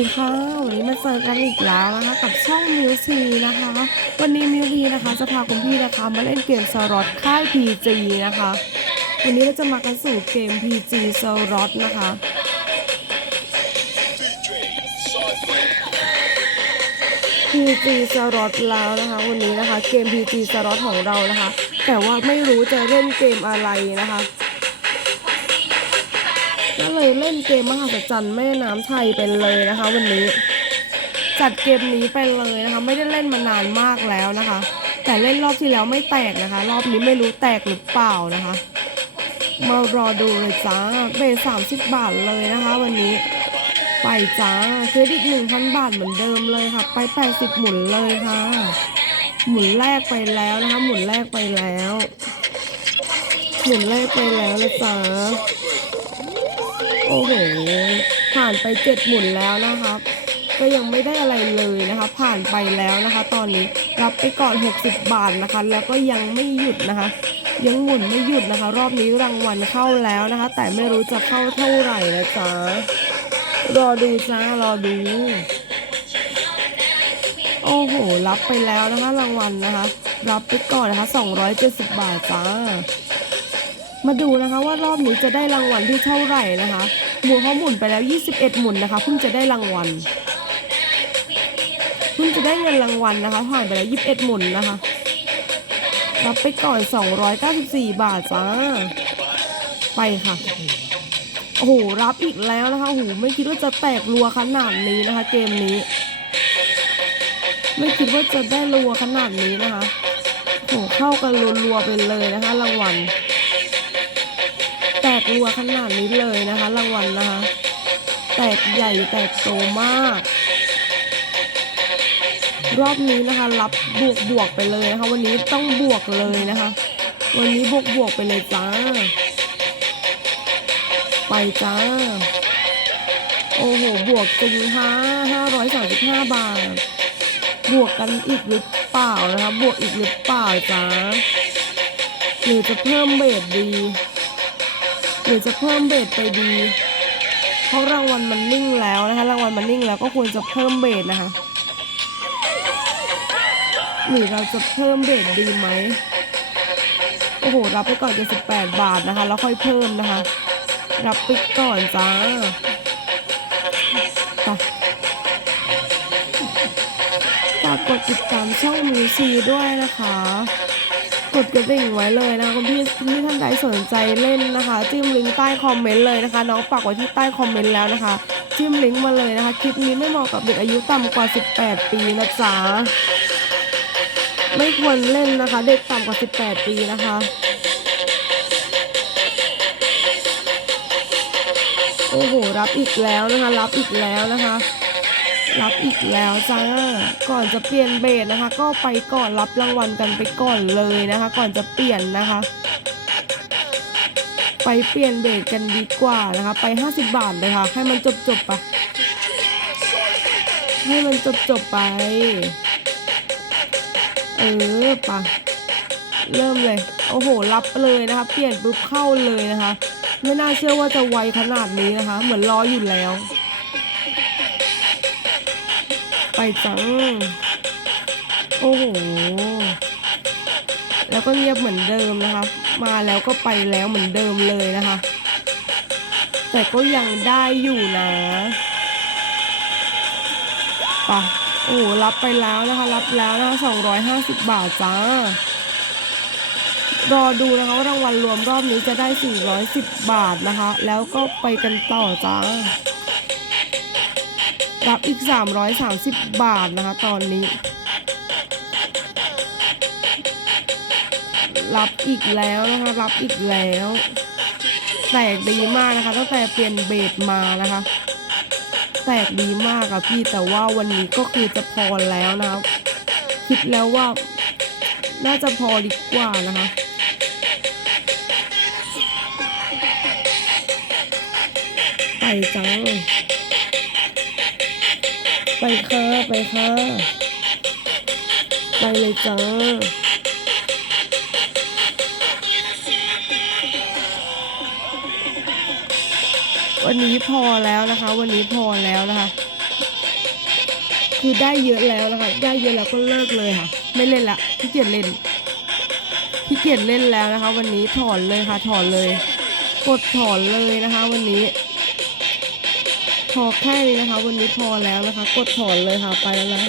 ดีค่ะวันนี้มาเจอกันอีกแล้วนะคะกับช่องมิวซีนะคะ วันนี้มิวพีนะคะจะพาคุณพี่นะคะมาเล่นเกมสล็อตค่าย PG นะคะ วันนี้เราจะมากันสู่เกม PG สล็อตนะคะ PG สล็อตแล้วนะคะ วันนี้นะคะเกม PG สล็อตของเรานะคะ แต่ว่าไม่รู้จะเล่นเกมอะไรนะคะ ก็เลยเล่นเกมมหัศจรรย์แม่น้ำไทยเป็นเลยนะคะ วันนี้ จัดเกมนี้ไปเลยนะคะ ไม่ได้เล่นมานานมากแล้วนะคะ แต่เล่นรอบที่แล้วไม่แตกนะคะ รอบนี้ไม่รู้แตกหรือเปล่านะคะ มารอดูเลยจ้าเบสสามสิบบาทเลยนะคะ วันนี้ ไปจ้าเครดิตหนึ่งพันบาทเหมือนเดิมเลยค่ะ ไปแปดสิบหมุนเลยค่ะ หมุนแรกไปแล้วนะคะ หมุนแรกไปแล้ว หมุนแรกไปแล้วเลยจ้า โอ้โห ผ่านไปเจ็ดหมุนแล้วนะครับ ก็ยังไม่ได้อะไรเลยนะคะ ผ่านไปแล้วนะคะ ตอนนี้รับไปก่อน 60 บาทนะคะ แล้วก็ยังไม่หยุดนะคะ ยังหมุนไม่หยุดนะคะ รอบนี้รางวัลเข้าแล้วนะคะ แต่ไม่รู้จะเข้าเท่าไหร่นะจ๊ะรอดูจ้ารอดูโอ้โห รับไปแล้วนะคะรางวัลนะคะ รับไปก่อนนะคะ 270 บาทจ้า มาดูนะคะว่ารอบนี้จะได้รางวัลที่เท่าไหร่นะคะหมุนเขาหมุนไปแล้ว 21 หมุนนะคะเพิ่งจะได้รางวัลเพิ่งจะได้เงินรางวัลนะคะผ่านไปแล้ว 21 หมุนนะคะรับไปก่อน 294 บาทจ้า ไปค่ะ โอ้โห รับอีกแล้วนะคะโอ้โหไม่คิดว่าจะแตกรัวขนาดนี้นะคะ เกมนี้ ไม่คิดว่าจะได้รัวขนาดนี้นะคะโอ้เข้ากันรัวๆไปเลยนะคะรางวัล กรัวขนาดนี้เลยนะคะ รางวัลนะคะ แตกใหญ่แตกโตมาก รอบนี้นะคะ รับบวกบวกไปเลยนะคะ วันนี้ต้องบวกเลยนะคะ วันนี้บวกบวกไปเลยจ้า ไปจ้า โอ้โห บวกจริงค่ะห้าร้อยสามสิบห้าบาท บวกกันอีกหรือเปล่านะคะ บวกอีกหรือเปล่าจ้าหรือจะเพิ่มเบสดี หรือจะเพิ่มเบสไปดี เพราะรางวัลมันนิ่งแล้วนะคะ รางวัลมันนิ่งแล้วก็ควรจะเพิ่มเบสนะคะ หรือเราจะเพิ่มเบสดีไหม โอ้โห รับไปก่อน78บาทนะคะ แล้วค่อยเพิ่มนะคะ รับไปก่อนจ้าฝากกดติดตามช่องมิวซีด้วยนะคะ กดกระดิ่งไว้เลยนะคะคุณพี่คุณพี่ท่านใดสนใจเล่นนะคะ จิ้มลิงก์ใต้คอมเมนต์เลยนะคะ น้องปักไว้ที่ใต้คอมเมนต์แล้วนะคะ จิ้มลิงก์มาเลยนะคะคลิปนี้ไม่เหมาะกับเด็กอายุต่ำกว่า 18 ปีนะจ๊ะไม่ควรเล่นนะคะ เด็กต่ำกว่า 18 ปีนะคะโอ้โหรับอีกแล้วนะคะ รับอีกแล้วนะคะ รับอีกแล้วจ้า ก่อนจะเปลี่ยนเบสนะคะ ก็ไปก่อนรับรางวัลกันไปก่อนเลยนะคะ ก่อนจะเปลี่ยนนะคะ ไปเปลี่ยนเบสกันดีกว่านะคะ ไป 50 บาทเลยค่ะ ให้มันจบจบไป ให้มันจบจบไป เออปะเริ่มเลย โอ้โห รับเลยนะคะ เปลี่ยนปุ๊บเข้าเลยนะคะ ไม่น่าเชื่อว่าจะไวขนาดนี้นะคะ เหมือนรออยู่แล้ว ไปจังโอ้โห แล้วก็เงียบเหมือนเดิมนะคะ มาแล้วก็ไปแล้วเหมือนเดิมเลยนะคะ แต่ก็ยังได้อยู่นะไปะโอ้รับไปแล้วนะคะ รับแล้วนะคะ250 บาทจ้ารอดูนะคะว่ารางวัลรวมรอบนี้จะได้ 410 บาทนะคะ แล้วก็ไปกันต่อจ้า รับอีก 330 บาทนะคะตอนนี้ รับอีกแล้วนะคะรับอีกแล้ว แตกดีมากนะคะตั้งแต่เปลี่ยนเบสมานะคะ แตกดีมากอะพี่แต่ว่าวันนี้ก็คือจะพอแล้วนะคะคิดแล้วว่าน่าจะพอดีกว่านะคะไปจ้า ไปค่ะ ไปค่ะ ไปเลยจ้าวันนี้พอแล้วนะคะ วันนี้พอแล้วนะคะ คือได้เยอะแล้วนะคะ ได้เยอะแล้วก็เลิกเลยค่ะ ไม่เล่นละพี่เกียจเล่นพี่เกียจเล่นแล้วนะคะ วันนี้ถอนเลยค่ะ ถอนเลย กดถอนเลยนะคะ วันนี้ พอแค่นี้นะคะ วันนี้พอแล้วนะคะ กดถอนเลยค่ะ ไปแล้วนะ